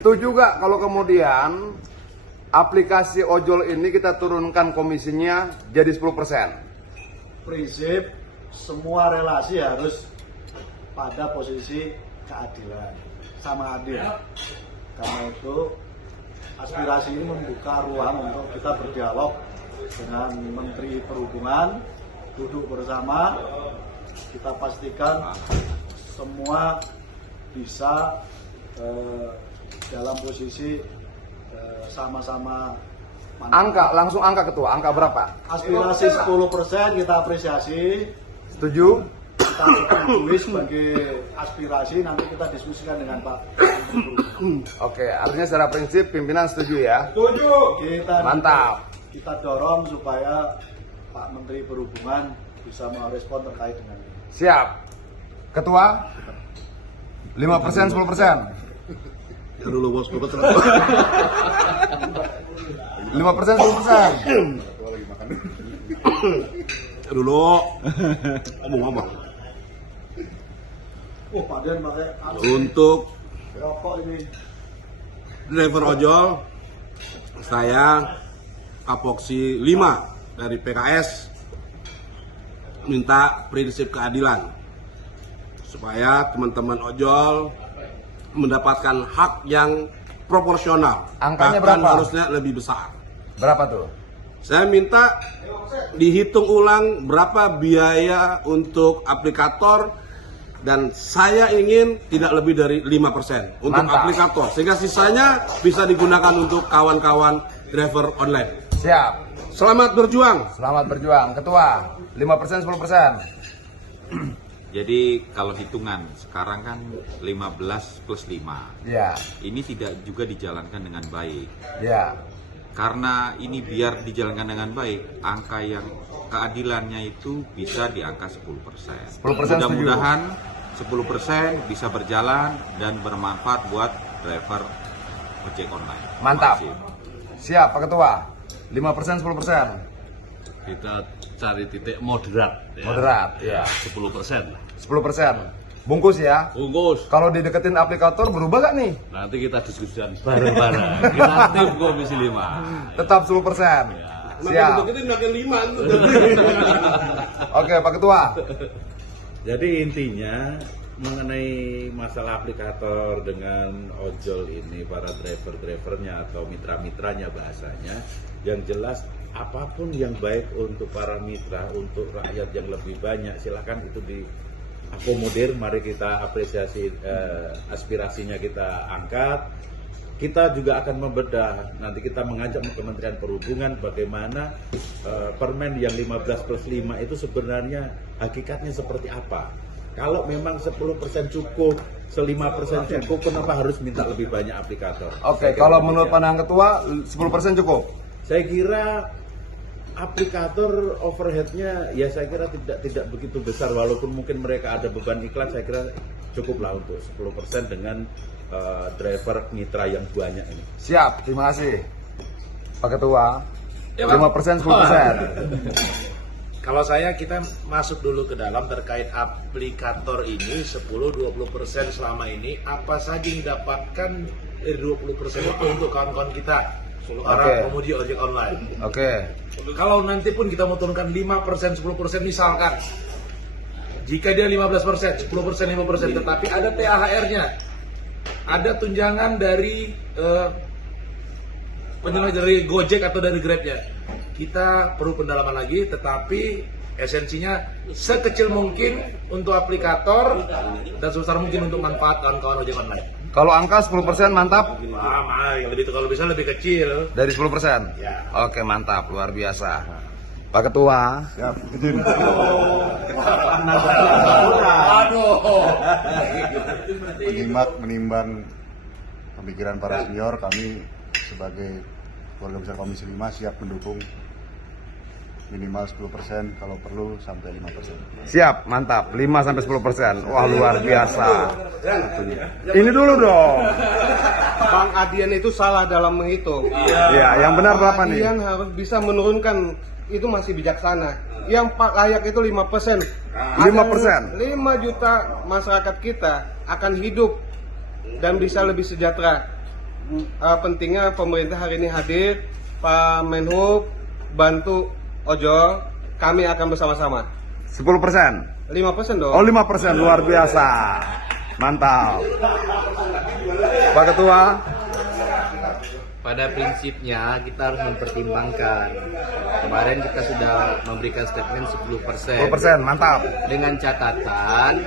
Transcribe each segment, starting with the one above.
Itu juga kalau kemudian aplikasi ojol ini kita turunkan komisinya jadi 10%. Prinsip semua relasi harus pada posisi keadilan, sama adil. Karena itu aspirasi ini membuka ruang untuk kita berdialog dengan Menteri Perhubungan, duduk bersama, kita pastikan semua bisa dalam posisi sama-sama Langsung angka ketua, angka berapa? aspirasi 10% kita apresiasi, Setuju? kita setujui sebagai aspirasi, nanti kita diskusikan dengan Pak. Oke, artinya secara prinsip pimpinan setuju ya? Mantap. Kita dorong supaya Pak Menteri Perhubungan bisa merespon terkait dengan ini. Siap. Ketua? 5%, 10%? Ya dulu bos, gue 5%, 10%? dulu ngomong apa? Pak Den pakai Untuk rokok ini. driver ojol, saya Kapoksi 5 dari PKS minta prinsip keadilan supaya teman-teman ojol mendapatkan hak yang proporsional. Angkanya bahkan berapa? harusnya lebih besar. Berapa tuh? Saya minta dihitung ulang berapa biaya untuk aplikator, dan saya ingin tidak lebih dari 5% untuk Mantap. aplikator, sehingga sisanya bisa digunakan untuk kawan-kawan driver online. Siap. Selamat berjuang. Selamat berjuang. Ketua, 5%, 10%? Jadi kalau hitungan sekarang kan 15 plus 5. Ya, Ini tidak juga dijalankan dengan baik. ya. Karena ini biar dijalankan dengan baik, angka yang keadilannya itu bisa di angka 10%. 10% Mudah-mudahan 10% bisa berjalan dan bermanfaat buat driver ojek online. Mantap. Terima kasih. Siap, Pak Ketua. 5%, 10%? Kita cari titik moderat ya. Moderat, ya. 10% lah. 10%. Bungkus ya. Bungkus. Kalau dideketin aplikator berubah gak nih? Nanti kita diskusikan bareng-bareng. Kita tim Komisi 5. Tetap 10%. Makin Siap. deketin makin 5 tuh. Oke, Pak Ketua. Jadi intinya mengenai masalah aplikator dengan ojol ini, para driver-drivernya atau mitra-mitranya bahasanya, yang jelas apapun yang baik untuk para mitra, untuk rakyat yang lebih banyak, silakan itu diakomodir. Mari kita apresiasi aspirasinya, kita angkat. Kita juga akan membedah, nanti kita mengajak Kementerian Perhubungan bagaimana permen yang 15 plus 5 itu sebenarnya hakikatnya seperti apa. Kalau memang 10% cukup, 5% cukup, kenapa harus minta lebih banyak aplikator? Oke, Saya kira kalau demikian. menurut pandangan Ketua 10% cukup? Saya kira aplikator overheadnya ya saya kira tidak begitu besar, walaupun mungkin mereka ada beban iklan, saya kira cukuplah untuk 10% dengan driver mitra yang banyak ini. Siap, terima kasih. Pak Ketua, Ya, Pak. 5%, 10%. Kalau saya, kita masuk dulu ke dalam terkait aplikator ini 10-20% selama ini apa saja yang didapatkan dari 20% itu untuk kawan-kawan kita para Oke. pengemudi ojek online. Oke. Kalau nanti pun kita mau turunkan 5%, 10% misalkan, jika dia 15%, 10%, 5%, tetapi ada THR-nya, ada tunjangan dari penyelenggara dari Gojek atau dari Grab-nya. Kita perlu pendalaman lagi, tetapi esensinya sekecil mungkin untuk aplikator dan sebesar mungkin untuk manfaat kawan-kawan ojek online. Kalau angka 10% mantap? Kalau bisa lebih kecil. Dari 10%? Ya. Oke, mantap, luar biasa. Pak Ketua. Siap. Menimbang pemikiran para senior, kami sebagai keluarga besar Komisi 5 siap mendukung minimal 10%, kalau perlu sampai 5%. Siap, mantap. 5-10%. Wah, luar biasa. Ini dulu dong. Bang Adian itu salah dalam menghitung. Iya, yang benar berapa nih? Adian harus bisa menurunkan, itu masih bijaksana. Yang layak itu 5%. 5%? 5 juta masyarakat kita akan hidup dan bisa lebih sejahtera. pentingnya pemerintah hari ini hadir, Pak Menhub bantu ojol, kami akan bersama-sama. 10%. 5% dong. Oh 5%, luar biasa. Mantap. Pak Ketua. Pada prinsipnya kita harus mempertimbangkan. Kemarin kita sudah memberikan statement 10%. 10%, mantap. Dengan catatan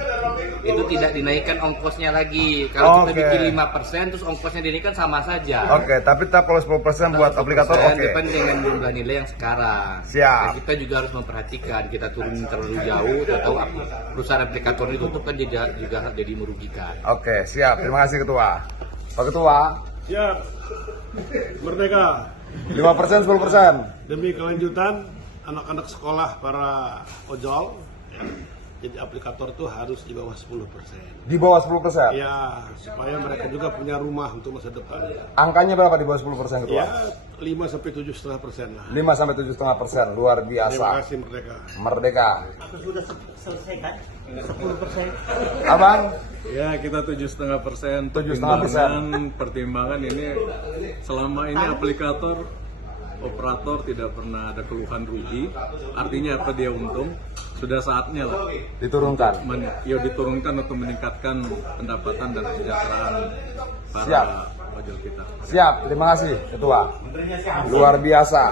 itu tidak dinaikkan ongkosnya lagi. Kalau kita Oke. bikin 5% terus ongkosnya dinaikkan sama saja. Oke, tapi tetap kalau 10% buat aplikator 10% oke. depend dengan jumlah nilai yang sekarang. Siap. Dan kita juga harus memperhatikan, kita turun terlalu jauh, tahu perusahaan aplikator itu tutup kan juga jadi merugikan. Oke, siap. Terima kasih Ketua. Pak Ketua, Siap. Merdeka. 5% 10%. Demi kelanjutan anak-anak sekolah para ojol, ya, jadi aplikator itu harus di bawah 10%. Di bawah 10%. Ya, supaya mereka juga punya rumah untuk masa depan. Angkanya berapa di bawah 10% Ketua? Ya, 5 sampai 7,5% lah. 5 sampai 7,5%. Luar Terima biasa. kasih Merdeka. Merdeka. Sudah selesai kan? 10%. Abang, Ya, kita 7,5%. 7,5%. Pertimbangan ini selama ini aplikator operator tidak pernah ada keluhan rugi. Artinya apa, dia untung. Sudah saatnya lah diturunkan. ya diturunkan untuk meningkatkan pendapatan dan kesejahteraan para Siap. ojol kita. Siap, terima kasih Ketua. Luar biasa.